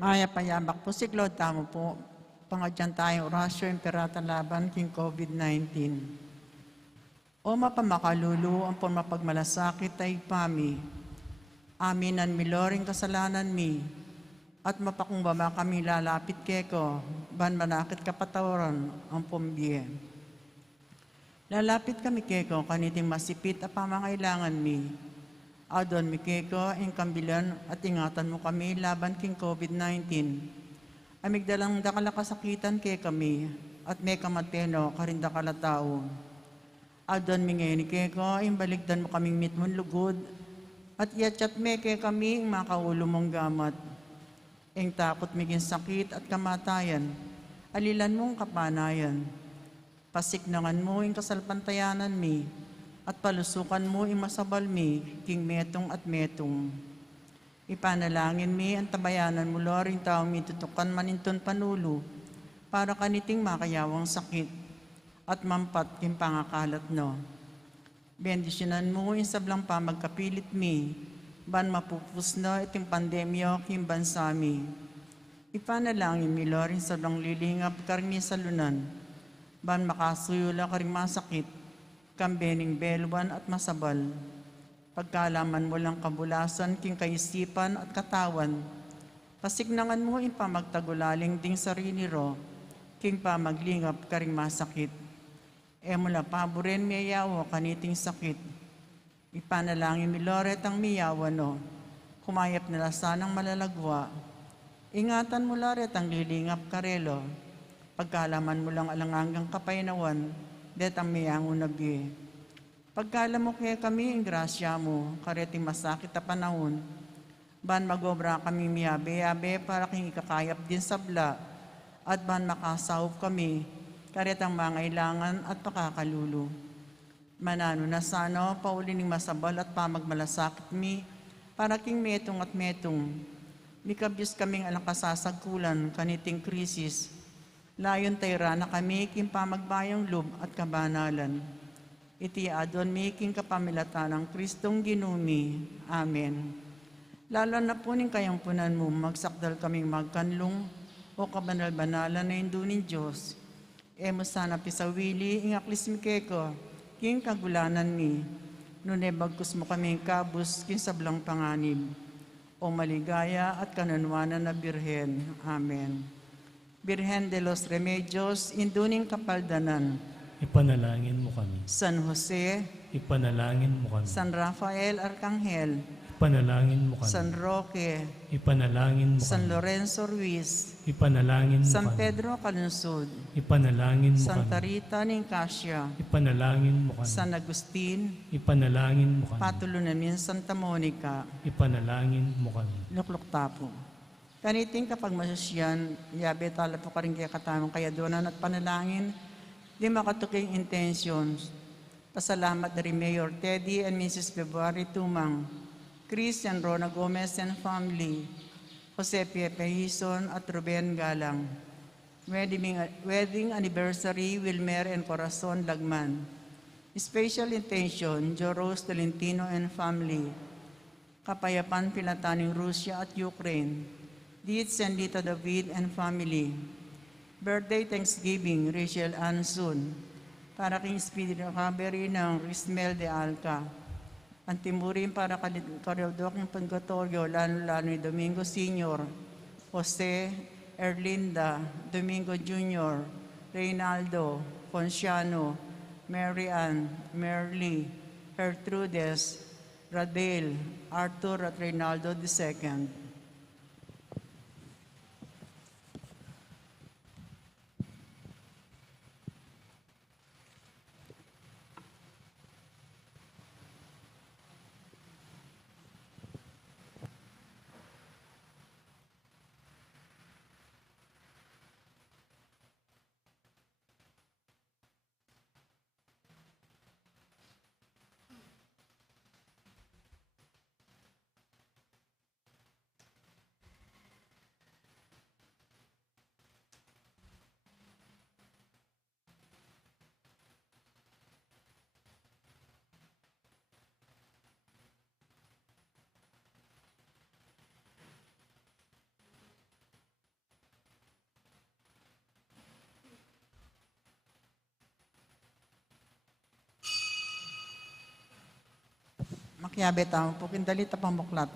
Maya payamak po si Claude, tamo po. Pangadyan tayong orasyo, imperatan laban king COVID-19. O mapamakalulu ang mapagmalasakit ay pami. Aminan mi loring kasalanan mi. At mapakumbama kami lalapit keko, ban manakit kapatawaran ang pumbiye. Lalapit kami keko, kaniting masipit at pamangailangan mi. Adon mi keko, ang kambilan at ingatan mo kami laban king COVID-19. Amigdalang dakalakasakitan ke kami, at may kamateno karinda kalatao. Adon mi ngayon keko, imbaligdan mo kaming mitmon lugod, at yachat me ke kami, ang makaulo mong gamat. Ing takot miging sakit at kamatayan, alilan mong kapanayan. Pasiknangan mo ing kasalpantayanan mi, at palusukan mo ing masabal mi, king metong at metong. Ipanalangin mi ang tabayanan mo, Lord, ing taong mitutukan maninton panulo, para kaniting makayawang sakit, at mampat king pangakalat no. Bendisyonan mo ing sablang pamagkapilit mi, ban mapupus na iting pandemya king bansami. Ipanalangin mi, Lord, ing sablang lilingap karmi sa lunan, ban makasuyula karing masakit, kambening belwan at masabal. Pagkalaman mo lang kabulasan king kaisipan at katawan, pasignangan mo ing pamagtagulaling ding sarili ro, king pamaglingap karing masakit. Mula paboren miyayawa kaniting sakit. Ipanalangin mi, Lord, ang miyawa no, kumayap nila sanang malalagwa. Ingatan mo, Lord, ang lilingap karelo, pagkalaman mo lang alangangang kapainawan, det ang miyango nabi. Pagkalam mo kaya kami, ang grasya mo, kareting masakit na panahon, ban magobra kami miyabe-yabe para king ikakayap din sabla, at ban makasahop kami, karetang mangailangan at pakakalulu. Manano na sana, paulining masabal at pamagmalasakit mi, para king metong at metong. Mikabyos kaming alakasasagkulan, kaniting krisis. Layon tayra na kami, king pamagbayang loob at kabanalan. Iti adon mi, king kapamilatan ng Kristong ginumi. Amen. Lalo na po ning kayampunan mo, magsakdal kaming magkanlong, o kabanal-banalan na indunin Diyos. Emo sana pisawili, ingaklis mi keko, king kagulanan mi, nune bagkus mo kaming kabus, king sablang panganib, o maligaya at kanunwanan na Birhen. Amen. Birhen de los Remedios, induning kapaldanan, ipanalangin mo kami. San Jose, Ipanalangin mo kami. San Rafael Arcangel, Ipanalangin mo kami. San Roque, Ipanalangin mo San kami. Lorenzo Ruiz, Ipanalangin mo San kami. Pedro Calunsud, Ipanalangin mo Santa kami. Rita Nicasia, Ipanalangin mo kami. San Agustin, Ipanalangin mo kami. Patulunamin Santa Monica, Ipanalangin mo kami. Lukluk Tapo. Kaniting kapag masasyan, yabe tala po ka rin kaya katamang kayadunan at panalangin, di makatuking intentions. Pasalamat na rin Mayor Teddy and Mrs. February Tumang, Christian Rona Gomez and family, Jose Pepe Hison at Ruben Galang. Wedding anniversary, Wilmer and Corazon Lagman. Special intention, Joros Tolentino and family. Kapayapan Pilataning Russia at Ukraine. Dietz and Lita David and family. Birthday Thanksgiving, Rachel Ansun. Para king speedy recovery ng Rismel de Alca. Antimurin para karyodok ng purgatorio, lalo ni Domingo Sr., Jose, Erlinda, Domingo Jr., Reynaldo, Ponciano, Mary Ann, Merly, Gertrudes, Radel, Arthur at Reynaldo II. Kaya betamo po kindalita pamuklat.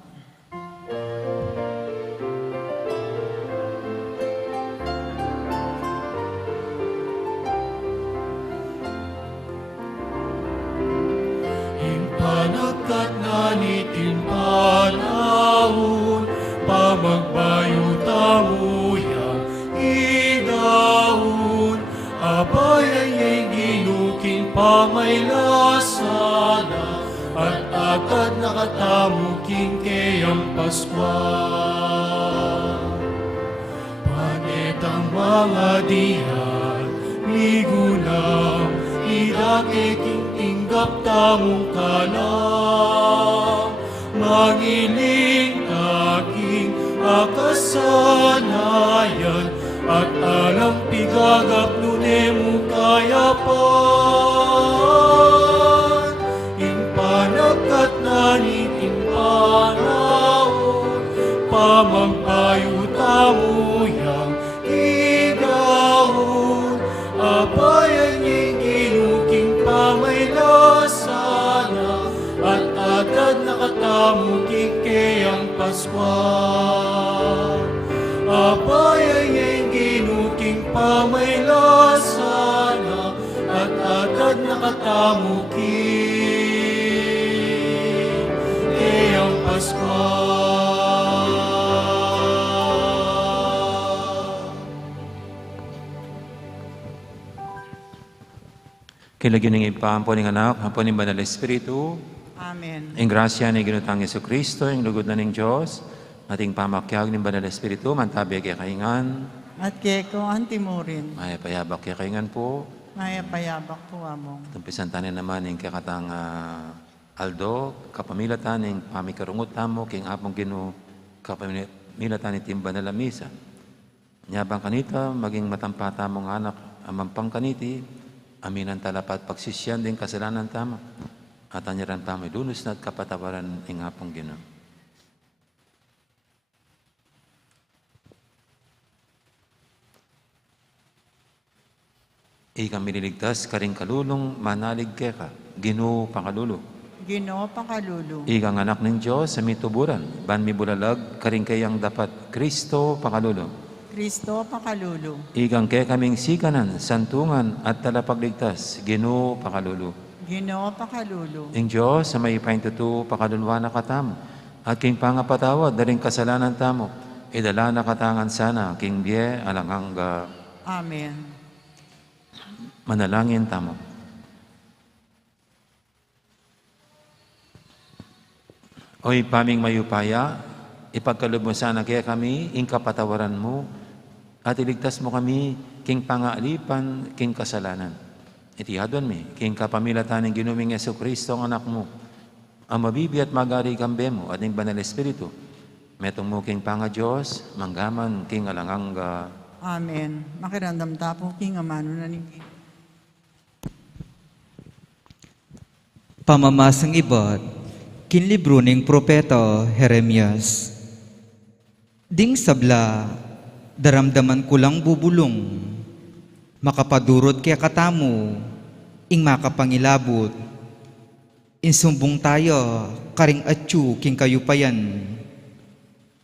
Panagkat nanitin panahon, pamagbayo tamuyang igahon, abayan niya'y ginuking pamaylasana, at agad nakatamuking kayang Paskwa. Panetang mga diyan, migulang, idakiking tinggap tamong kalang, magiling taking akasanayan, at alam pigagap nunemo kayapan. Impanagkat naniting panahon, pamagpayo tamuyang igahon, abayan niya'y ginuking pamaylasana, at agad nakatamuking kayang Paskwa. Abayan niya'y ginuking pamaylasana, at agad nakatamuking kayang Paskwa. Kilagyan ng ipampo ng anak, hapon ng Banal Espiritu, Amen. ang grasya ni Ginutang Yesu Kristo, ang lugod na ng Diyos, ating pamakyag ng Banal Espiritu, mantabi kay kaingan, At keko antimurin, may payabak kay kaingan po, maya payabak po among. tumpisan tanin naman ng kakatang Aldo, kapamilatan ng pamikarungot tamo, king apong ginu, kapamilatan ng timba na lamisa. Nyabang kanita, maging matampata mong anak, amampang kaniti, aminan talapat pagsisyan din kasalanan tama. At anyaran pa may dunos na at kapatawaran ng apong Ginoo. Ikang mililigtas, karing kalulong, manalig keka, Ginoo pakalulo. Ginoo pakalulu. Ikang anak ng Diyos sa mituburan, ban mi bulalag, karing kayang dapat, Kristo pakalulo. Kristo pakalulu. Ikang kaya kaming sikanan, santungan at talapagligtas, Ginoo pakalulo. Ginoo pakalulu. Ang Diyos sa may paintutu pakalulwa na katamo, at king pangapatawad daring kasalanan tamo, idala na katangan sana, king biye alangangga. Amen. Manalangin tamo. Oy paming mayupaya, ipagkaloob mo sana kaya kami, ing kapatawaran mo, at iligtas mo kami, king pangaalipan, king kasalanan. Itihadon mi, king kapamilatan ng ginuming Yesu Kristo ang anak mo, ang mabibi at magari kambe mo, at ng Banal Espiritu, metong mo king panga Diyos, manggaman, king alangangga. Amen. Makirandam tapo king amano na ningi. Pamamasang ibat, kinlibro ng Propeta Jeremias. Ding sabla, daramdaman ko lang bubulong, makapadurot kaya katamo, ing makapangilabot. Insumbong tayo, karing atyu, king kayo payan.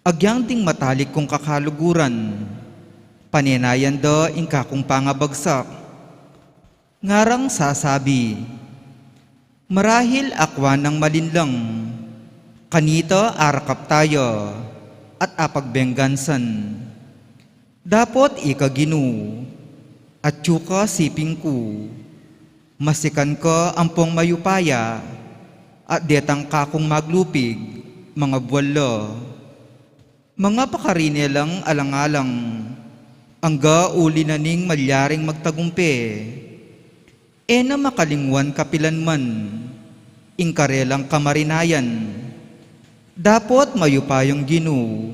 Agyang ding matalik kong kakaluguran, paninayan da ing kakong pangabagsak. Ngarang sasabi, marahil akwan ng malinlang, kanita arakap tayo, at apagbenggansan. Dapot ikaginu, at tsuka siping ko, masikan ka ampong mayupaya, at detang kakong maglupig, mga buwalo. Mga pakarinelang alang-alang, angga uli na ning malyaring magtagumpe, na makalingwan kapilan man, ingkarelang kamarinayan, dapot mayupayong ginu,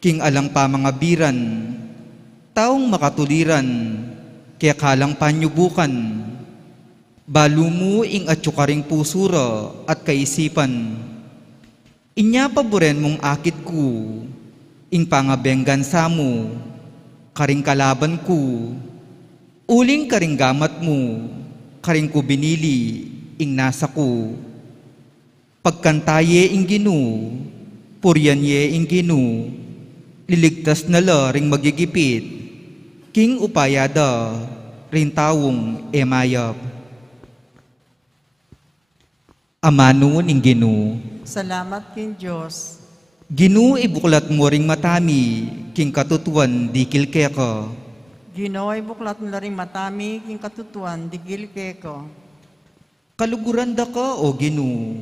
king alang pa mga biran, taong makatuliran, kaya kalang panyubukan, balumu ing atsukaring pusura at kaisipan, inya paboren mong akit ku, ing pangabenggan sa mo, karing kalaban ku, uling karing gamat mo, karing ko binili, ing nasa ko. Pagkantaye ing Ginu, puryanye ing Ginu, liligtas na la ring magigipit, king upayada, rin tawong emayap. Amano ing Ginu, Salamat king Diyos. Ginu ibuklat mo ring matami, king katutuan di kilkeka. Ginoo'y buklat mo na rin matami king katutuan, digil keko. Kaluguran da ka o Ginu,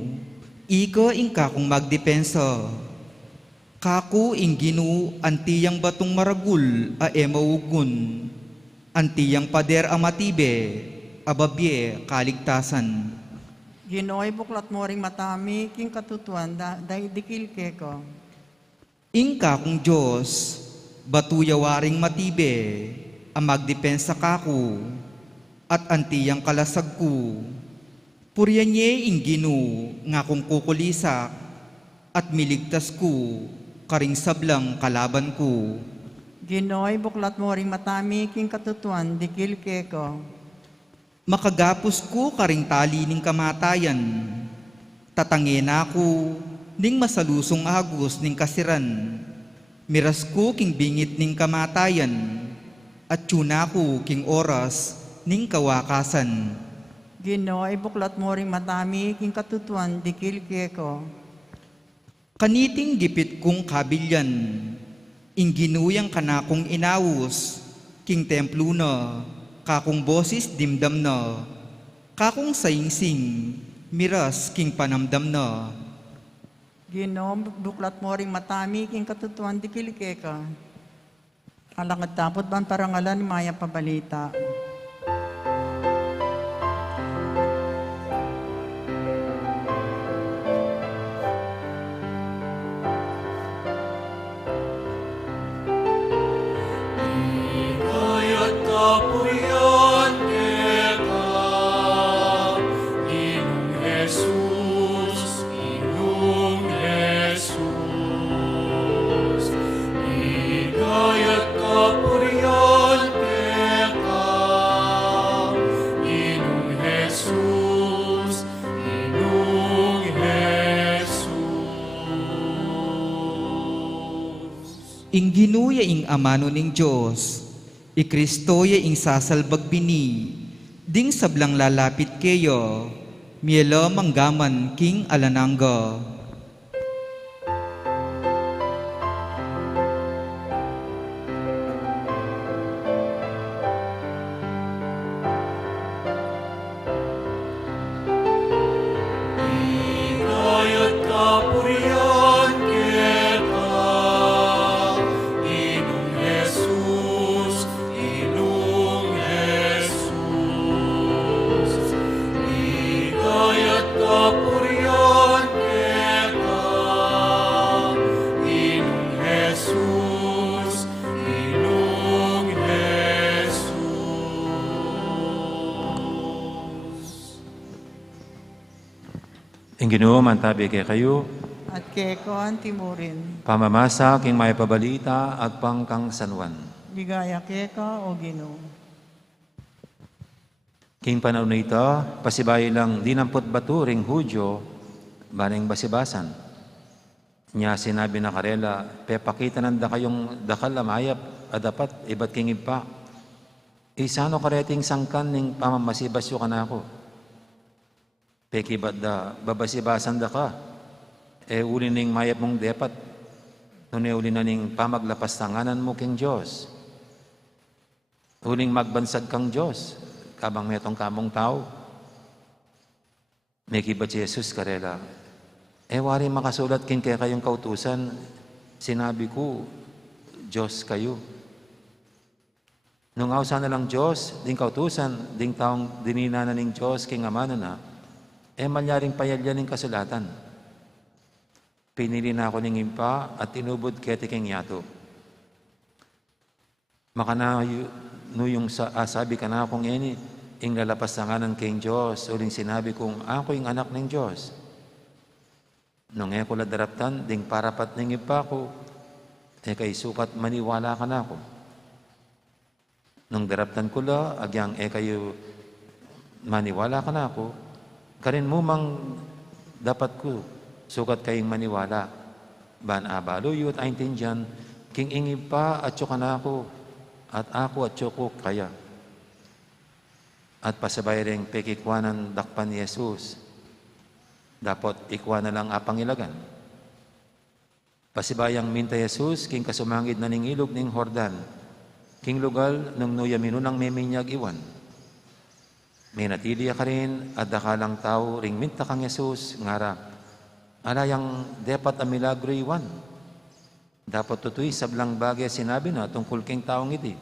ika ing kakong magdepensa. Kaku ing Ginu, antiyang batong maragul a emaugun, antiyang pader amatibe, ababye kaligtasan. Ginoo'y buklat mo rin matami king katutuan, dahil digil keko. Ing kakong Diyos, batuyawaring matibe, ang magdepensa kaku, at antiyang kalasag ko. Puryanye ing Ginu, nga kong kukulisak, at miligtas ko, karing sablang kalaban ko. Ginoo'y buklat mo rin matami king katutuan, digil keko. Makagapos ko karing tali ning kamatayan, tatangin ako, ning masalusong agos ning kasiran, miras ko king bingit ning kamatayan, at tuna ko king oras ning kawakasan. Ginoo'y buklat mo rin matami king katutuan, digil keko. Kaniting gipit kong kabilyan, ing ginuyang kanakong inawos, king templo na, kakong boses dimdam na, kakong sayingsing, miras king panamdam na. Ginoo, buklat mo rin matami king katutuan, digil keko. Alangad tapot bang parangalan ni Maya Pabalita. Kaya't kapurian kita, Ginong Jesus, Ginong Jesus. Kaya't kapurian kita, Ginong Jesus, Ginong Jesus. Ing ginuya ing amano ning Diyos, i Kristoya ing sasalbagbini, ding sablang lalapit kayo, miela manggaman king alanangga. Kaya't kapurian kita, Ginong Jesus, Ginong Jesus. Kaya't kapurian kita, Ginong Jesus, Ginong Jesus. Ing Ginoo, mantabi kay kayo, At keko ang timurin. pamamasa king may pabalita ag pangkang sanwan. Ligaya keko o Ginoo. King panahon na ito, pasibayi lang dinampot batu ring Hudyo, baling basibasan. Nya sinabi na karela, pepakita nanda kayong dakal amayap, dapat ibat king ipa. Isano kareting sangkan ning pamamasibasyo ka na ako. Pekibat da, babasibasan da ka. Uli ning mayap mong depat. Nune uli na ning pamaglapas tanganan mo king Diyos. Uling magbansag kang Diyos. Kabang metong kamong tao. Mekibat si Jesus karela. Wari makasulat king kaya kayong kautusan. Sinabi ko, Diyos kayo. Nung awsa na lang Diyos, ding kautusan, ding taong dinina na ning Diyos king amano na, malyaring payalyan ng kasulatan. Pinili na ako ng impa at tinubod kete king yato. Makana yung sabi ka na akong ing lalapas na nga ng king Diyos, uling sinabi kong ako yung anak ng Diyos. Nung ko ladaraptan, ding parapat ng impa ko, kay sukat maniwala ka na ako. Nung daraptan ko la, agyang kayo maniwala ka na ako, karin mo mang dapat ko sukat kayong maniwala. Ban abalo yut aintindihan, king ingi pa at ka na ako, at ako at ko kaya. At pasabay ring pekikwanan dakpan ni Jesus, dapat ikwa na lang apang ilagan. Pasibayang minta Jesus, king kasumangid na ning ilog ning Hordan, king lugal nung nuyamino ng meminyag iwan. May natili ka rin at dakalang tao ring minta kang Jesus, ngara, alayang dapat ang milagro iwan. Dapat tutuy sablang bagay sinabi na tungkol king taong iti.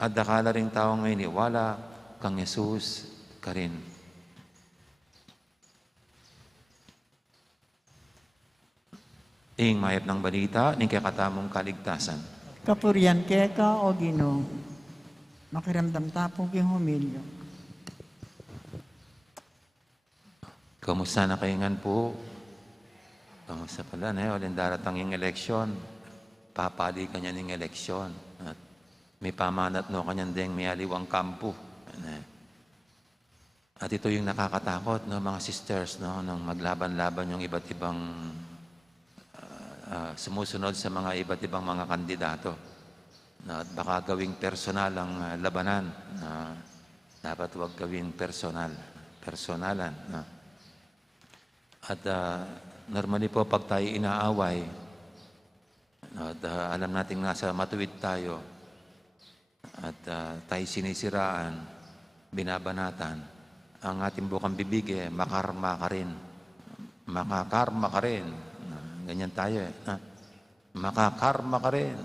At dakala ring taong may niwala kang Jesus ka rin. Ing mayap ng balita, ning kakatamong kaligtasan. Kapurian keka o Ginoo, makiramdam tapong king humilyo. Kamusta na kaingan po? Kamusta pala na yun? Daratang yung eleksyon. Papali ka niya ng eleksyon. At may pamanat no kanyan ding may aliwang kampo. At ito yung nakakatakot, no, mga sisters, no, nang maglaban-laban yung iba't ibang sumusunod sa mga iba't ibang mga kandidato. At baka gawing personal ang labanan. Dapat huwag gawing personalan. No? At normally po pag tayo inaaway, at alam natin nasa matuwid tayo, at tayo sinisiraan, binabanatan, ang ating bukang bibig makarma ka rin. Makakarma ka rin. Ganyan tayo makakarma ka rin.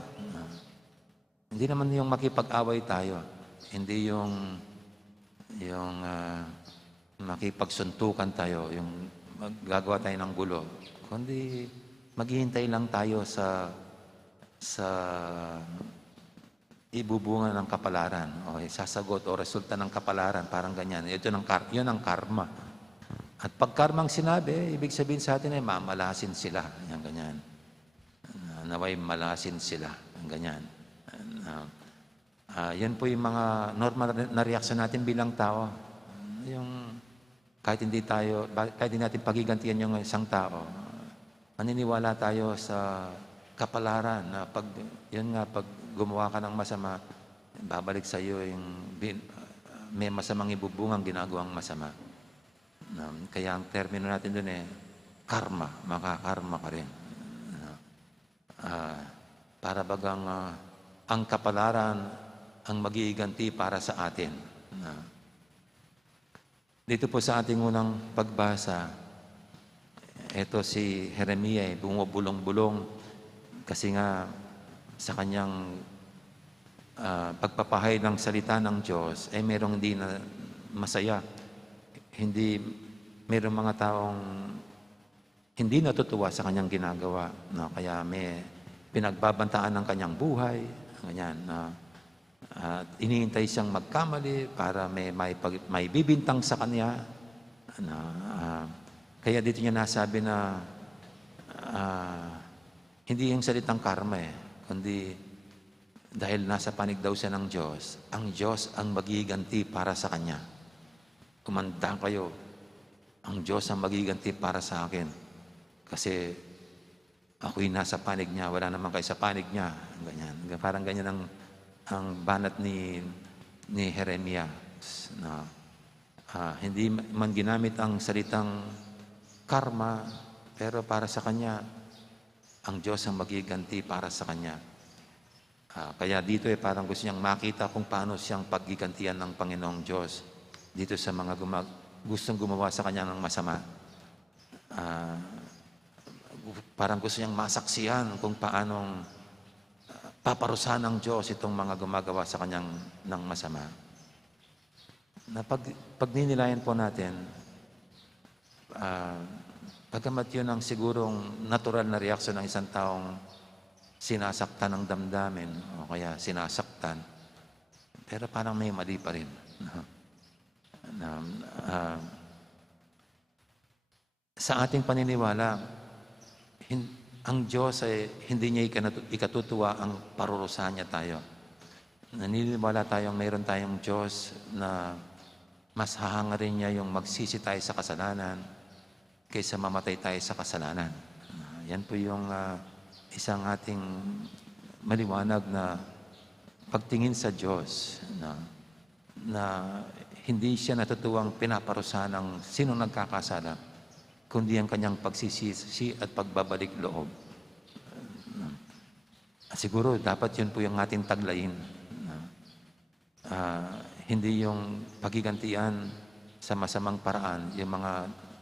Hindi naman yung makipag-away tayo. Hindi yung makipagsuntukan tayo, yung gagawa tayo ng gulo. Kundi maghihintay lang tayo sa ibubunga ng kapalaran o sasagot o resulta ng kapalaran, parang ganyan. Yun ang karma. At pag karmang sinabi, ibig sabihin sa atin ay mamalasin sila. Yan, ganyan. Naway malasin sila. Ganyan. Yan po yung mga normal na reaksyon natin bilang tao. Yung kahit hindi natin pagigantihan yung isang tao, maniniwala tayo sa kapalaran na pag gumawa ka ng masama, babalik sa iyo yung may masamang ibubungang ginagawang masama. Kaya ang termino natin doon karma, makakarma ka rin. Para bagang ang kapalaran ang magiganti para sa atin. Dito po sa ating unang pagbasa, ito si Jeremia bumubulong-bulong kasi nga sa kanyang pagpapahay ng salita ng Diyos, merong hindi na masaya. Merong mga taong hindi natutuwa sa kanyang ginagawa. No? Kaya may pinagbabantaan ng kanyang buhay. Ganyan. At iniintay siyang magkamali para may bibintang sa kanya. Kaya dito niya nasabi na hindi yung salitang karma kundi dahil nasa panig daw siya ng Diyos, ang Diyos ang magiganti para sa kanya. Kumanda kayo, ang Diyos ang magiganti para sa akin. Kasi ako'y nasa panig niya, wala naman kayo sa panig niya. Ganyan. Parang ganyan ang banat ni Jeremia. Hindi man ginamit ang salitang karma, pero para sa kanya, ang Diyos ang magiganti para sa kanya. Kaya dito parang gusto niyang makita kung paano siyang paggigantian ng Panginoong Diyos dito sa mga gustong gumawa sa kanya ng masama. Parang gusto niyang masaksihan kung paanong paparusahan ng Diyos itong mga gumagawa sa kanyang ng masama. Na pag ninilayan po natin, pagkamat yun ang sigurong natural na reaksyon ng isang taong sinasaktan ng damdamin o kaya sinasaktan, pero parang may mali pa rin. Sa ating paniniwala, ang Diyos ay hindi niya ikatutuwa ang parurusahan niya tayo. Naniniwala tayong mayroon tayong Diyos na mas hahangarin niya yung magsisi tayo sa kasalanan kaysa mamatay tayo sa kasalanan. Yan po yung isang ating maliwanag na pagtingin sa Diyos na hindi siya natutuwang pinaparusahan ng sino nagkakasala, kundi ang kanyang pagsisisi at pagbabalik loob. Siguro dapat yun po yung ating taglayin. Hindi yung pagigantian sa masamang paraan, yung mga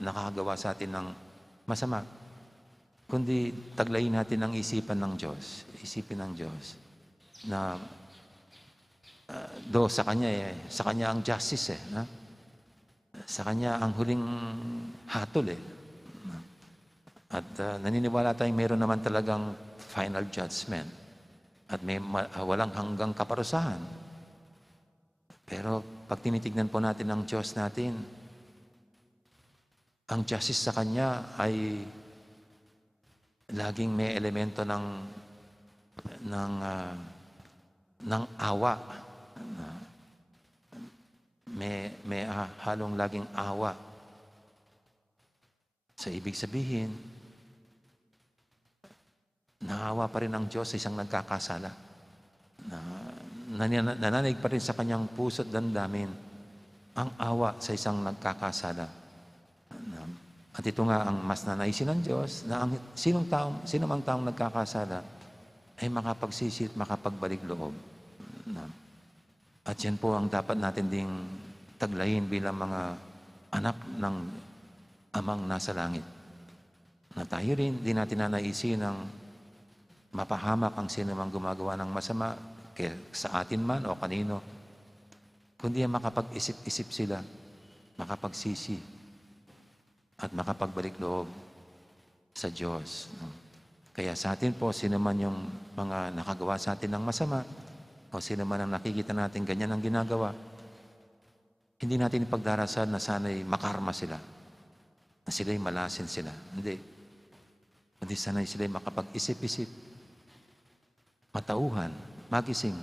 nakakagawa sa atin ng masama, kundi taglayin natin ang isipan ng Diyos. Isipin ng Diyos na sa Kanya ang justice sa Kanya ang huling hatol At naniniwala tayong mayroon naman talagang final judgment at may walang hanggang kaparusahan. Pero pag tinitignan po natin ang Diyos natin, ang justice sa Kanya ay laging may elemento ng awa. May halong laging awa. So, ibig sabihin, naawa pa rin ang Diyos sa isang nagkakasala. Nananig pa rin sa kanyang puso't damdamin ang awa sa isang nagkakasala. At ito nga ang mas nanaisin ng Diyos na ang sino mang taong nagkakasala ay makapagsisi at makapagbalik loob. At yan po ang dapat natin ding taglayin bilang mga anak ng Amang nasa langit. Na tayo rin, di natin nanaisin ng mapahamak ang sino mang gumagawa ng masama sa atin man o kanino, kundi makapag-isip-isip sila, makapagsisi, at makapagbalik loob sa Diyos. Kaya sa atin po, sino man yung mga nakagawa sa atin ng masama, o sino man ang nakikita natin ganyan ang ginagawa, hindi natin ipagdarasal na sana'y makarma sila, na sila'y malasin sila. Hindi. Kundi sana'y sila'y makapag-isip-isip, matauhan, magising,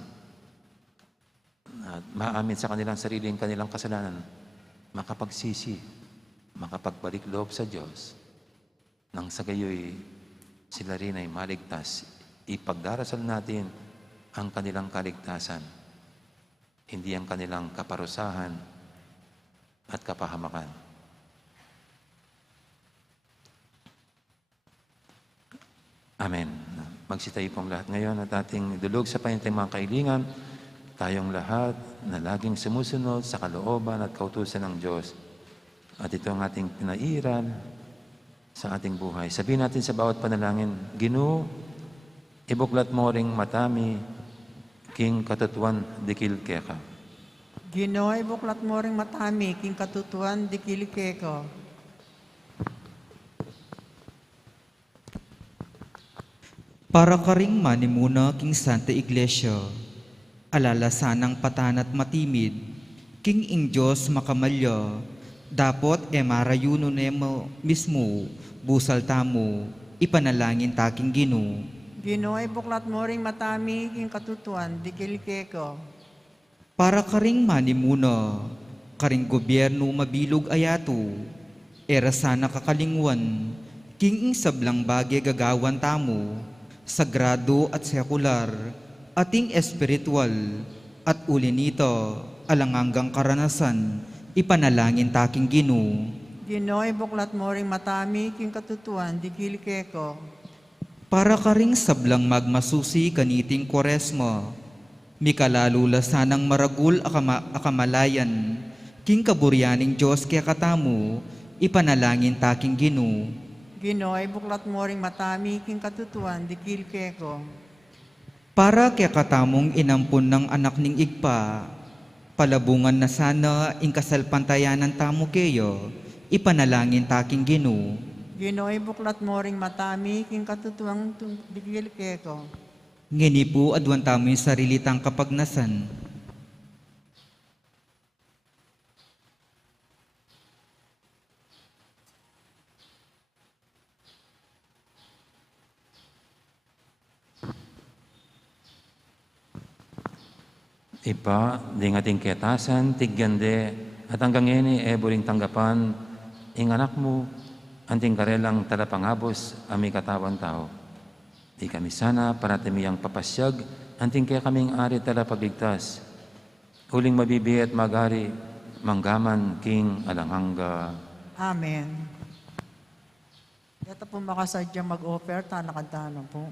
at maamin sa kanilang sariling kanilang kasalanan, makapagsisi, makapagbalik loob sa Diyos, nang sa gayoy sila rin ay maligtas. Ipagdarasal natin ang kanilang kaligtasan, hindi ang kanilang kaparusahan at kapahamakan. Amen. Magsitayo pong lahat ngayon at ating idulog sa paninting mga kailingan, tayong lahat na laging sumusunod sa kalooban at kautusan ng Diyos. At ito ang ating pinairal sa ating buhay. Sabihin natin sa bawat panalangin, Ginoo, ibuklat mo ring matami, king katutuan dikil keka. Ginoo, ibuklat mo ring matami, king katutuan dikil keko. Para ka ring manimuna king Santa Iglesia, alala sanang patanat matimid, king ing Diyos makamalya, dapot marayuno nemo mismo, busal tamo, ipanalangin taking Ginoo. Ginoo, ibuklat mo ring matami, king katutuan dikil keko. Para ka ring manimuna, karing gobyerno mabilog ayato, era sana kakalingwan, king ing sablang bagay gagawan tamo, sagrado at sekular, ating espiritual, at uli nito, alanganggang karanasan, ipanalangin taking Ginoo. Ginoo, ibuklat mo ring matami, king katutuan dikil keko. Para ka ring sablang magmasusi kaniting Kwaresma, mikalulula sanang maragul akamalayan, king kaburyaning Diyos kaya katamo, ipanalangin taking Ginoo. Ginoo, ibuklat mo ring matami, king katutuan dikil keko. Para kaya katamong inampun ng anak ning igpa, palabungan na sana ing kasalpantayanan tamo kayo, ipanalangin taking Ginoo. Ginoo, ibuklat mo ring matami, king katutuan dikil keko. Ngini po adwan tamo yung sarili tang kapagnasan. Ipa, ding ating kiyatasan, tigyande, at hanggang ngayon buring tanggapan, ing anak mo, anting karelang talapangabos ami katawan tao. Di kami sana paratimiyang papasyag, anting kaya kaming ari talapagligtas. Huling mabibi at magari, manggaman king alanghangga. Amen. Ito po makasadya mag-offer, tanakanta na po.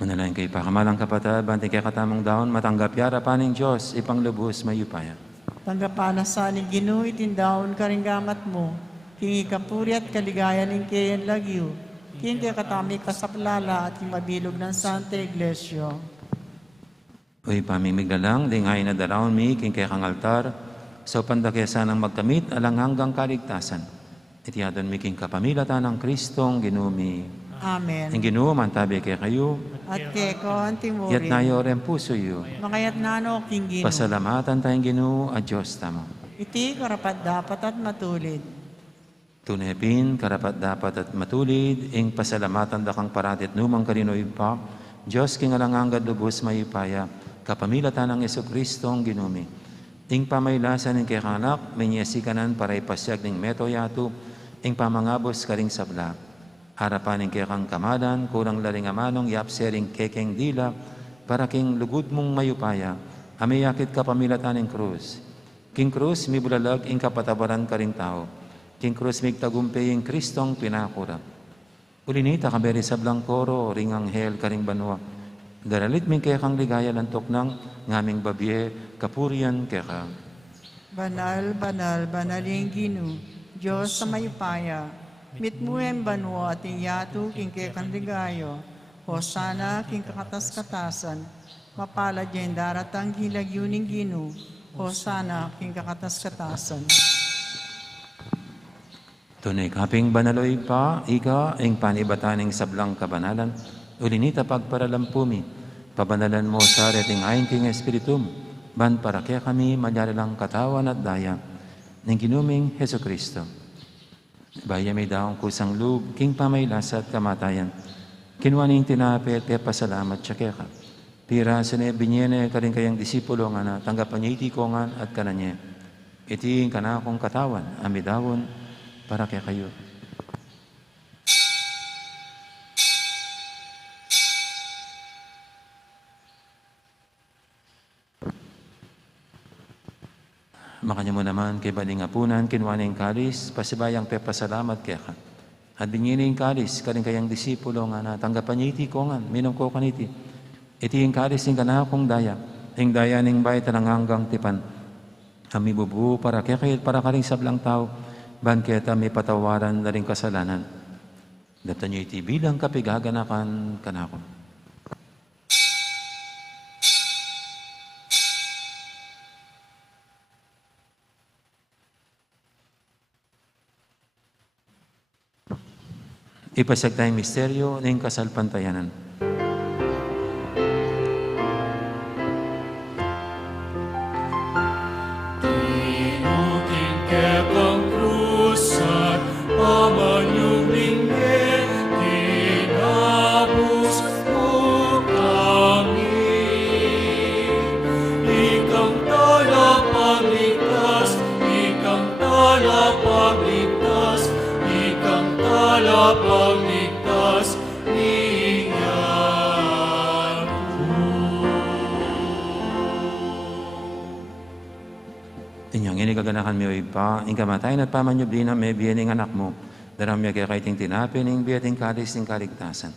Manalangin kayo pa, kamalang kapatid, banting kay katamong daon, matanggap yara paning Diyos, ipanglubos mayupaya. Tanggapana sa aling Ginoo, itindahon ka rin gamat mo. Kingi kapuri at kaligayan ng kayan lagyo. Kingi katami kasaplala at mabilog ng Santa Iglesia. Uy, pamimiglalang, dingay na darawon mi, king kay kang altar, so pandakesa ng magkamit, alang hanggang kaligtasan. Itiyadon mi king kapamilatan ng Kristong ginumi. Amen. Ang Ginoo, mantabi kay kayo, At keko ang timurin. yat nayo rin puso yo. Makayat nano king Ginoo. Pasalamatan tayong Ginoo at Diyos tamo. Iti karapat dapat at matulid. Tunepin, karapat dapat at matulid, ing pasalamatan da kang paratit numang karinoy pa, Diyos king alangangad lubos mayupaya, kapamilatan ng Yesu Kristong ginumi. Ing pamaylasan ng kay kanak, minyasikanan para ipasyag ng metoyato, ing pamangabos karing sabla. Harapan ng kay kang kamadan, kurang laring amanong yapsering kekeng dila, para king lugod mong mayupaya, amayakit kapamilatan ng krus. King krus, mi bulalag, ing kapatabaran karing tao. King krus, mig tagumpay, ing Kristong pinakura. Ulinita kaberi sa blangkoro, ring anghel karing banwa. Daralit min kay kang ligaya lantok ng ngaming babye, kapurian kay ka. Banal, banal, banaling Ginoo. Diyos sa mayupaya. Mitmuem banwo at iyatu king kay kanligayo. Hosana king kakatas-katasan. Mapala dyan daratang hilagyuning Ginoo. Hosana king kakatas-katasan. Tunay kaping banaloy pa, ika, ing panibataning sablang kabanalan, ulinita pagparalampumi, pabanalan mo sa reting ayon king Espiritum, ban para kaya kami malyarilang katawan at daya, ng ginuming Heso Kristo. Baya may daong kusang loob, king pamaylas at kamatayan, kinwaning tinapit kaya pasalamat siya kaya ka. Pira sa binyene ka rin kayang disipulo nga na tanggapan niya itikongan at kananye. Iting kanakong katawan, amidawon, para kaya kayo. Makanya mo naman kay baling apunan, kinwaning kalis, pasibayang pepasalamat kaya ka. At binyining kalis, karing kayang disipulo nga na tanggapan niya itikongan, minong ko kaniti. Iti yung kalis yung kanakong daya, ing dayaning bay tananganggang tipan. Kami bubu para kaya para karing sablang tao, ban kita may patawaran na rin kasalanan. Data nyo iti bilang kapigaganakan kanako. Ipasag tayong misteryo ng kasalpantayanan. Tinugin ketang krusan, pamanyong lingge, tinapos mo kami. Ikang talapagligtas, ikang talapagligtas, ikang talapagligtas, niyan Inyong inigaganakan mi oy pa, ing kamatayan at pamanyubli na may biyaning anak mo, daram miya kaya kaiting tinapin, ing biyating kalis ng kaligtasan.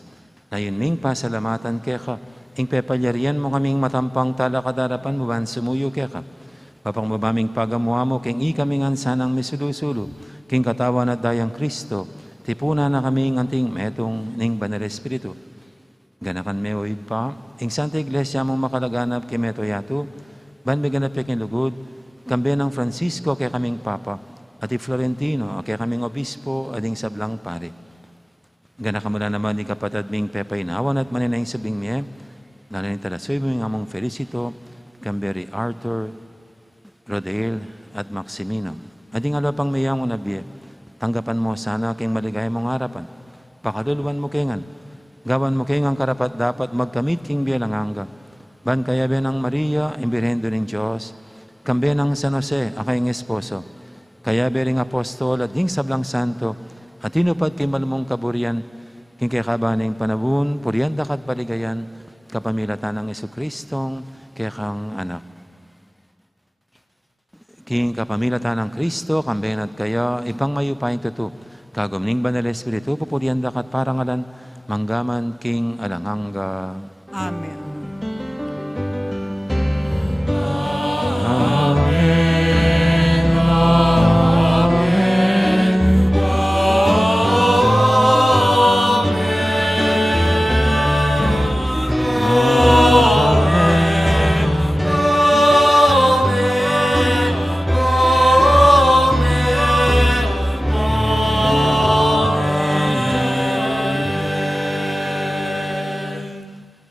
Layon ming pasalamatan kaya ka, ing pepalyarian mo kaming matampang talakadarapan mo ban sumuyo kaya ka. Papang babaming pagamuha mo, king ikaming ansanang misulusulo, king katawan at dayang Kristo, tipuna na kaming anting metong ning banal Espiritu. Ganakan me oy pa, ing Santa Iglesia mong makalaganap kay meto yato, ban may ganap yakin lugod, kambe ng Francisco kay kaming Papa, at Florentino kay kaming Obispo ading sablang pare. Gana ka mula naman ni kapatid ming pepaynawan at maninayang sabing miye, nalanin talasoy mo yung among Felicito, Camberi Arthur, Rodale at Maximino. Ading alapang mayang mo nabiye, tanggapan mo sana king maligay mong harapan, pakaduluan mo kengan, gawan mo kengang karapat dapat magkamit king bialanganga, ban kaya benang Maria, imbirhendo ng Diyos, kambe ng San Jose, akayong esposo, kaya bering apostol at ding sablang santo, at tinupad kay malumong kaburian, king kaya kabaning panabun, puriyan dakat paligayan, kapamilatan ng Jesukristong kaya kang anak. King kapamilatan ng Kristo, kamben at kaya, ipang mayupayang tuto, kagumning banal Espiritu, pupuriyan dakat parangalan, manggaman king alanganga. Amen.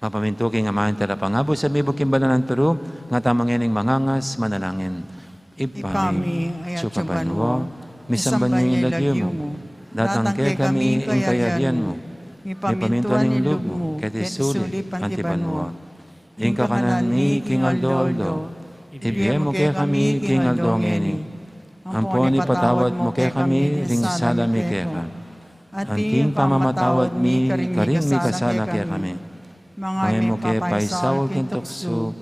Mapaminto king amahan talapangabo sa mibok kimbalanan pero nga tamang yaning mangangas manalangin. Ipami, ayat sukapanwa, misamban niyo ilagyo mo, datang kay kami ing kayarian mo, ipaminto ning loob mo, kaya tisuli antipanwa. Ing kakanan ni king Aldo, ibiye mo kay kami king Aldo ngeni, ampon ipatawad mo kay kami ring sala mi kay ka. Anting pamamatawad mi karing mi kasala kay kami. Mga mo kay paisaw kintukso,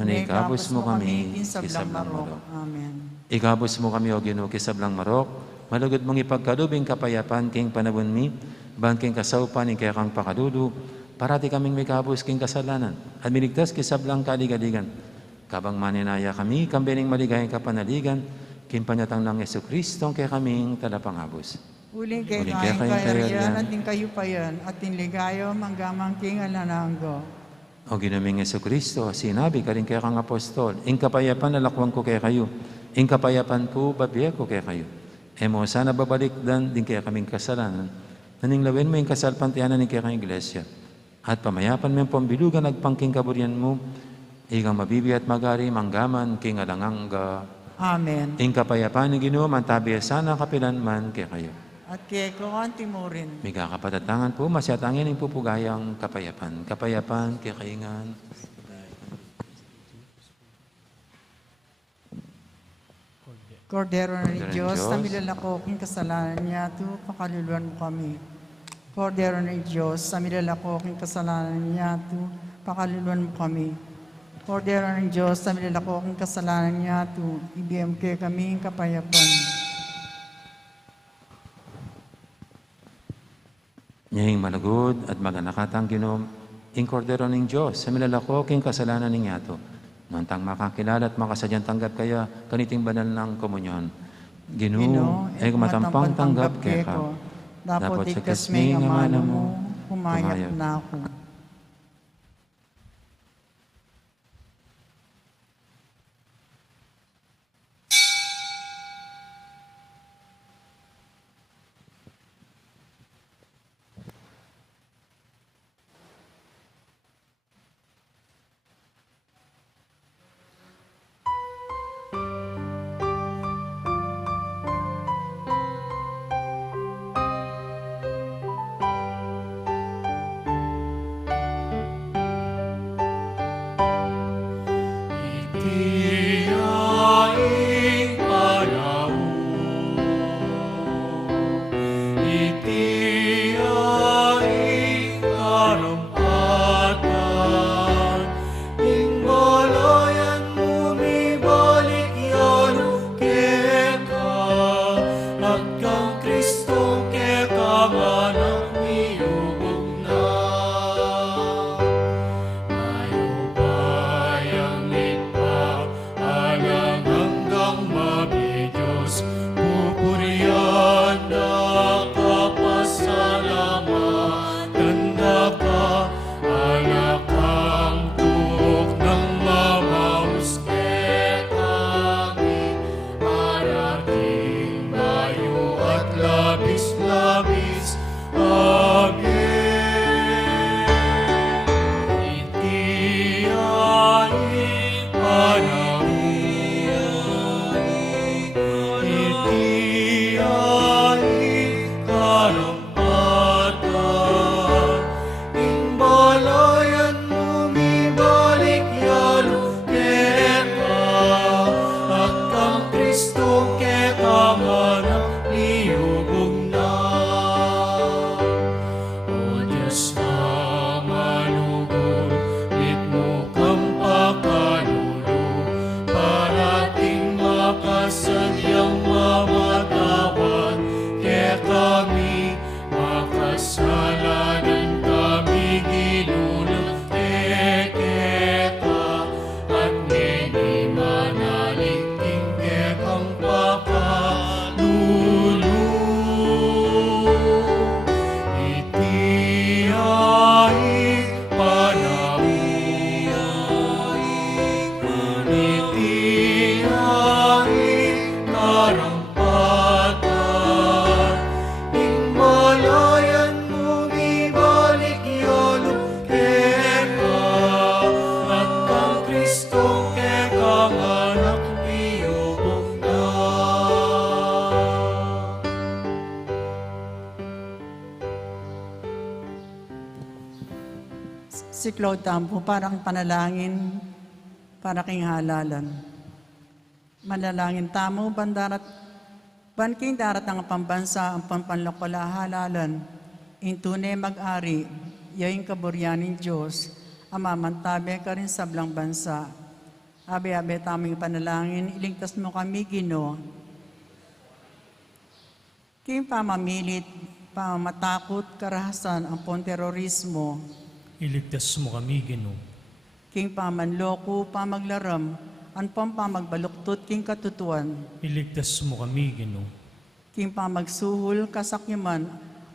nanikabos mo kami kisablang marok. Amen. Ikabos mo kami o Ginoo kisablang marok, malugod mong ipagkalubing kapayapan king panabon mi, ban king kasawpan ing kaya kang pakadudu, parati kaming may kabos king kasalanan, at miligtas kisablang kaligaligan. Kabang maninaya kami, kambening maligayang kapanaligan, king panyatang ng Jesukristong kaya kaming talapangabos. Uling kay Uling kain kay kain kayarian, kayarian. ating kayo pa yan, ating ligayo, manggamang king alananggo. O ginaming Jesucristo, sinabi ka rin kaya kang apostol, ing kapayapan nalakwang ko kaya kayo, ing kapayapan po babiya ko kaya kayo. Emo sana babalik din kaya kaming kasalanan, naninglawin mo yung kasalpantianan ng kaya kang iglesia. At pamayapan mo yung pambilugan nagpangking kaburian mo, igang mabibi at magari, manggaman, king alanganga. Amen. Ing kapayapan ni Ginoo, mantabiya sana kapilan man kaya kayo. At kay Kuanti mo rin. May kakapatatangan po, masyatangin yung pupugayang kapayapan. Kapayapan, kikaingan. Kordero ni Kordero ng Diyos, Diyos. na milalako king kasalanan niya, tu pakaluluan mo kami. Kordero ni Diyos, sa milalako king kasalanan niya, tu pakaluluan mo kami. Kordero ng Diyos, sa milalako king kasalanan niya, tu ibigay mo kay kami ang kapayapan. Niyang malagod at maganakatang Ginoo, ing kordero ng Diyos, sa milalako king kasalanan ng yato, Nantang makakilala at makasadyang tanggap kaya kaniting banal ng komunyon. Ginoo, Ginoo, ay kumatampang tanggap kaya ka. Dapat ikas may amana mo, humayap na ako. Itiaing panahon, itiaing karampatan, imbalayan mo mibalik yan keka, at kang Kristo keka anak miyubog na. Ayaw bayang lipa, alang hanggang mabiyos, pupurihan na kapasalamat, tanda ka, anak ang tuhok ng mamaus kami, arating bayo at labis-labis, amen. Itiaing panahon, itiaing karampatan, imbalayan mo mibalik yalo keka, at kang Kristo keka anak liyubog na. O Diyos na malugod, lit mo kang pakalulo, parating makasadyang mamatawad, kaya kami makasalanan kami ginulot keka, at nini manaligting kekang pakalulo. Itiaing panahon, itiaing karampatan, imbalayan mo mibalik yalo keka, at kang Kristo keka anak miyubog na. Si Claude Tampo, parang panalangin para king halalan. Manalangin tamo, banking darat ang pambansa ang pampanlokala halalan. Intune mag-ari, yaing kaburyanin Diyos, amamantabe ka rin sa blang bansa. Abe-abe taming panalangin, iligtas mo kami, Ginoo. King pamamilit, pamatakot, karahasan ang terorismo. Iligtas mo kami, Ginoo. King pamanloko, pamaglaram, ang pamagbaluktot, king katutuan. Iligtas mo kami, Ginoo. King pamagsuhol, kasakyaman,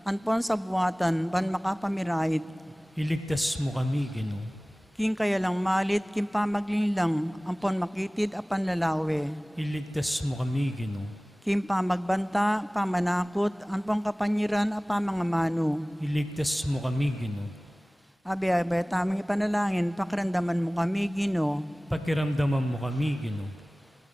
ang sabuatan, ban makapamirait. Iligtas mo kami, Ginoo. King kaya lang malit, king pamaglinlang, ang makitid, apan lalawe. Iligtas mo kami, Ginoo. King pamagbanta, pamanakot, ang kapanyiran, apamangamano. Iligtas mo kami, Ginoo. Abe-abe taming ipanalangin, pakiramdaman mo kami, Ginoo. Pakiramdaman mo kami, Ginoo.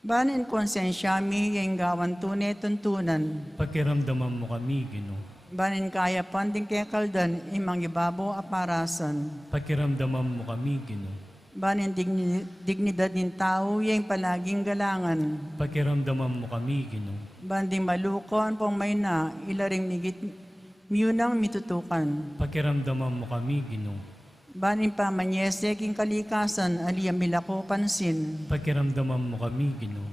Banin konsensyami, yung gawan tunay tuntunan. Pakiramdaman mo kami, Ginoo. Banin kaya panding kaya kaldan, imang ibabo aparasan. Pakiramdaman mo kami, Ginoo. Banin dignidad ng tao, yung palaging galangan. Pakiramdaman mo kami, Ginoo. Banding maluko, ang may na, ilaring migit, miyunang mitutukan. Pakiramdaman mo kami, Ginoo. Banin pa manyese, king kalikasan, aliyam milako pansin. Pakiramdaman mo kami, Ginoo.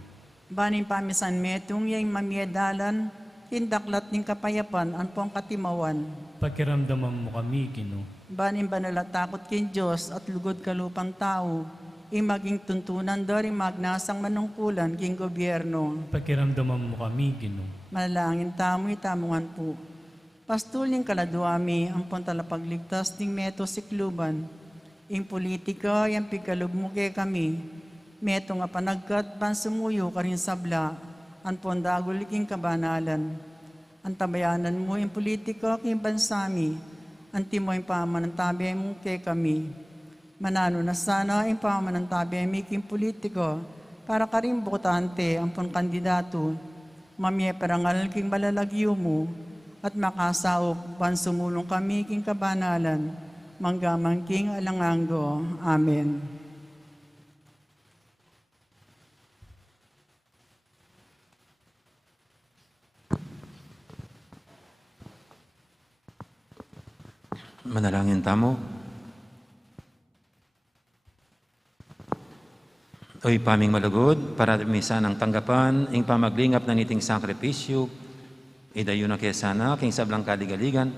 Banin pa misan metong, yung mamiyadalan, indaklat ng kapayapan, ang katimawan. Pakiramdaman mo kami, Ginoo. Banin ba nalatakot kin Diyos at lugod kalupang tao? maging tuntunan do rin magnasang manungkulan king gobyerno. Pakiramdaman mo kami, Ginoo. Manalangin tamo itamungan po. Pastuling kaladuami ang pantalapagligtas ning meto sikluban. Ing politika yang pikalog mo kay kami. Meto nga panagkat pansumuyo ka rin sabla. Ang pondagol king kabanalan. Ang tabayanan mo ing politika king bansami. Ang timo ing pamanantabi mo kay kami. Manano na sana ing pamanantabi mi king politiko para karing botante ang kandidato. Mamye parangal king malalagyo mo at makasaop pansumulong kami king kabanalan. Manggamang king alangango. Amen. Manalangin tamo. Oy paming malugod, para misa ng tanggapan, ing pamaglingap ng iting sakripisyo, idayo na kaya sana, king sablang kaligaligan,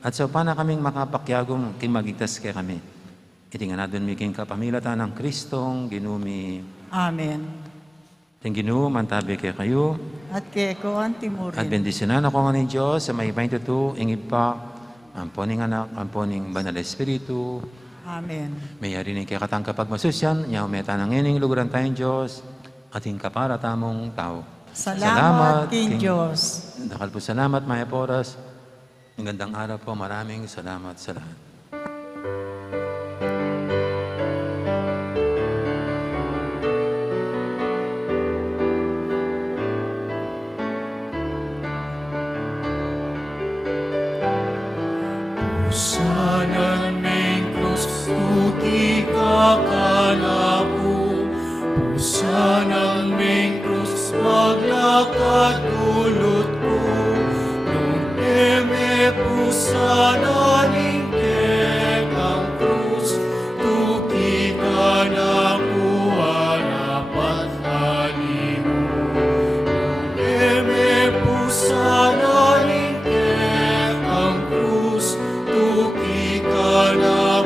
at so pa na kaming makapakyagong king magigtas kaya kami. Itingan na dun miking kapamilatan ng Kristong, ginumi. Amen. Ting Ginoo, mantabi kaya kayo, At kay ko ang timurin. at bendisyonan ako nga ng Diyos sa may 22, ingib pa, ang poning anak, ang poning banal na Espiritu, Amen. may yari ni kaya katang kapag masusyan, niyaw meta ng ining luguran tayong Diyos, ating kapara tamong tao. Salamat king Diyos. Dakal po salamat, Maya Poras. Ang gandang araw po, maraming salamat sa lahat. Pusanan ming krus, tuti kakalaku. Pusanan ming krus, maglakad ulot ko. Nung eme pusanan ing kekang krus, tuti kanaku harapan halimu. Nung eme pusanan ing kekang krus, tuki ka na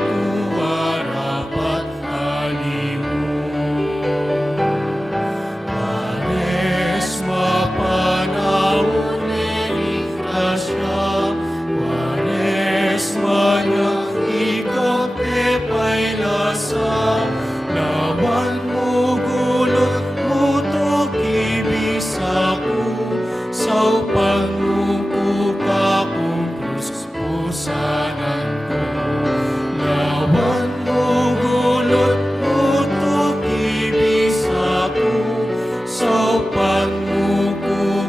harapat halimu. Pares mapanahon iligtas siya, pares manyang ikaw pepay lasa, lawan mo gulot mo to kibisaku, sa upan mo ka kung krus pusanan ko. Lawan mo gulot mo to kibisaku, sa upan mo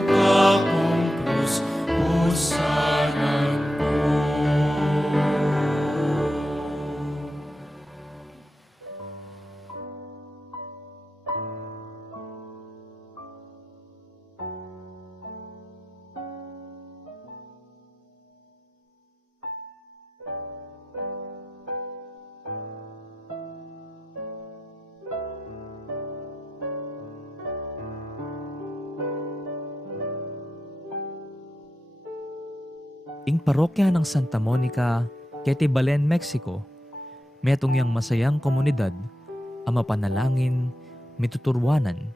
ka kung krus pusanan ko. Ing parokya ng Santa Monica, Ketibalen, Mexico, metong yang masayang komunidad, ang mapanalangin, mituturwanan,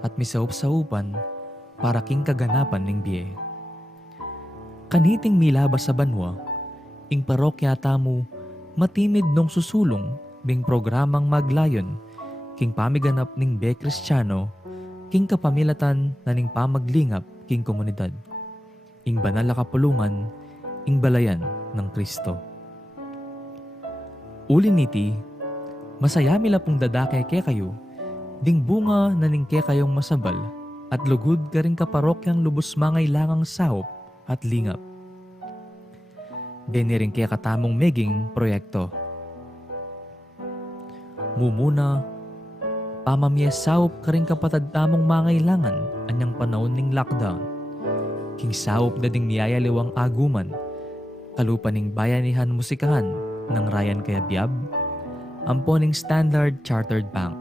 at misaup-saupan para king kaganapan ning biye. Kaniting milabas sa banwa, ing parokya tamu, matimid nung susulong, bing programang maglayon, king pamiganap ning be Kristiyano, king kapamilatan na ning pamaglingap king komunidad. Ing banal na kapulungan, ing balayan ng Kristo. Uli niti, masayami la pong dadakay kay kayo, ding bunga na ning kay kayong masabal, at lugod ka rin kaparokyang lubos mangay langang sahop at lingap. Diniring kay katamong meging proyekto. Mumuna, pamamye sahop ka rin kapatad tamong mangailangan anyang panahon ning lockdown. King sahop na ding niyayaliwang aguman, kalupaning bayanihan musikahan ng Ryan Kayabyab, amponing Standard Chartered Bank.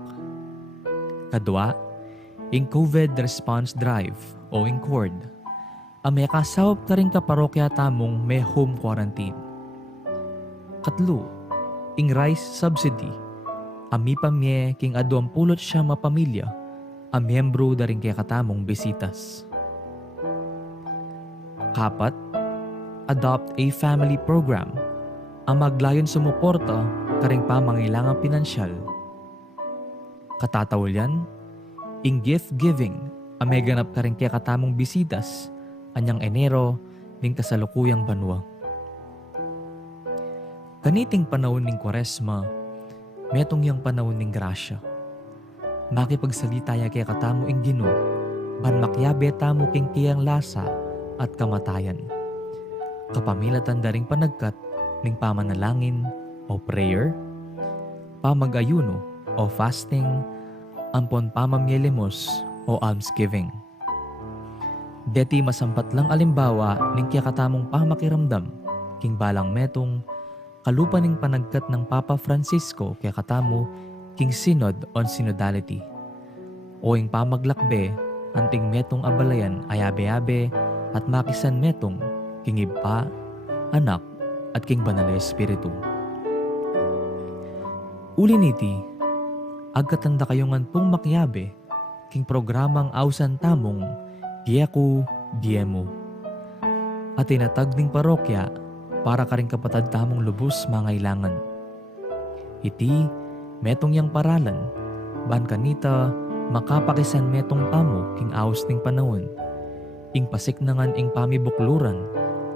Kadwa, ing COVID Response Drive o ing CORD, ang may kasahop ka rin kaparokya tamong may home quarantine. Katlo, ing rice subsidy Ami pamye king adu ang pulot siya mapamilya, a miyembro da rin kaya katamong bisitas. Kapat, adopt a family program, ang maglayon sumuporta karing pamangailangang pinansyal. Katatawalyan, ing gift giving, ang may ganap karing kaya katamong bisitas, anyang Enero, ning kasalukuyang banwa. Kaniting panahon ning Kwaresma, metong yang panahon ning grasya. Makipagsalita ya kaya katamo ing Ginoo, ban makyabe tamo king kiyang lasa at kamatayan. Kapamilatan daring panagkat ning pamanalangin o prayer, pamagayuno o fasting, ampon pamamyelimos o almsgiving. Deti masampat lang alimbawa ning kaya katamong pamakiramdam, king balang metong kalupa ning panagkat ng Papa Francisco kaya katamo king Synod on Synodality. O ing pamaglakbe, anting metong abalayan ay abe-abe at makisan metong king Iba, Anak at king Banal na Espiritu. Uliniti, agkatanda kayongan pong makyabe, king programang awsan tamong Dieko Diemo. At tinatag ning parokya para karing kapatad tamong lubos mangailangan. Iti, metong yang paralan, ban kanita makapakisan metong tamo king aos ning panahon, ing pasiknangan ing pamibukluran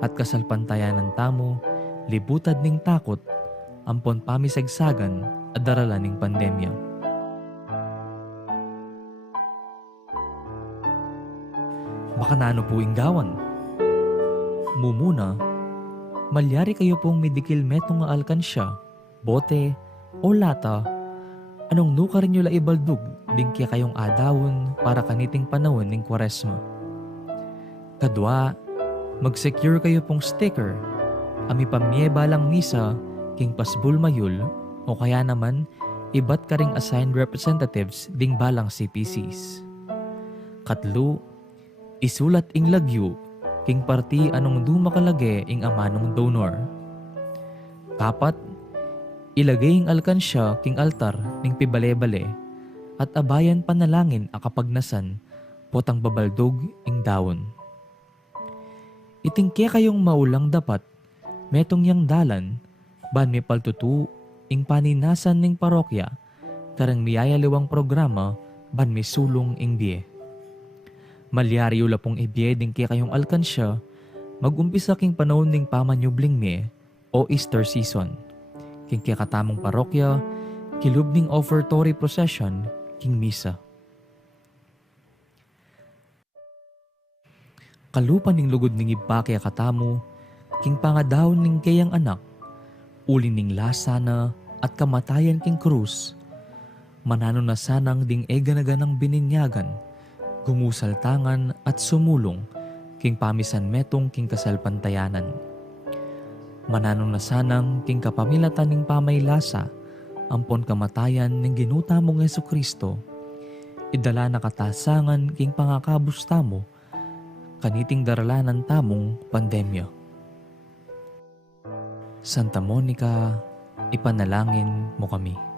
at kasalpantayanan tamo, libutad ning takot, ampon pamisagsagan at daralan ning pandemya. Baka nano po inggawan. Mumuna, malyari kayo pong midikil metong nga alkansya, bote, o lata, anong nuka rin nyo la ibaldug, din kaya kayong adawon para kaniting panahon ng Kwaresma. Kadwa, mag-secure kayo pong sticker, ami pamye balang misa, king pasbul mayul, o kaya naman, iba't ka ring assigned representatives ding balang CPCs. Katlo, isulat ing lagyo, king parti anong dumakalage ing amanong donor. Kapat, ilagay ing alkansya king altar ning pibale-bale at abayan panalangin akapagnasan potang babaldog ing dawon. Itingke kayong maulang dapat metong yang dalan ban may paltutu ing paninasan ning parokya karang miyayaliwang programa ban may sulong ing biye. Malyari ula pong ibiye din kaya kayong alkansya, mag-umpisa king panahon ning pamanyubling me o Easter season. King kaya katamong parokya, kilub ning offertory procession, king misa. Kalupan ning lugod ning iba kaya katamo, king pangadawon ning kayang anak, uli ning lasana at kamatayan king krus, manano na sanang ding eganaganang bininyagan, gungusal tangan at sumulong king pamisan metong king kasalpantayanan. Mananong na sanang king kapamilatan ning pamaylasa, ampon kamatayan ning ginuta mong Jesucristo, idala na katasangan king pangakabus tamo, kaniting daralanan tamong pandemya. Santa Monica, ipanalangin mo kami.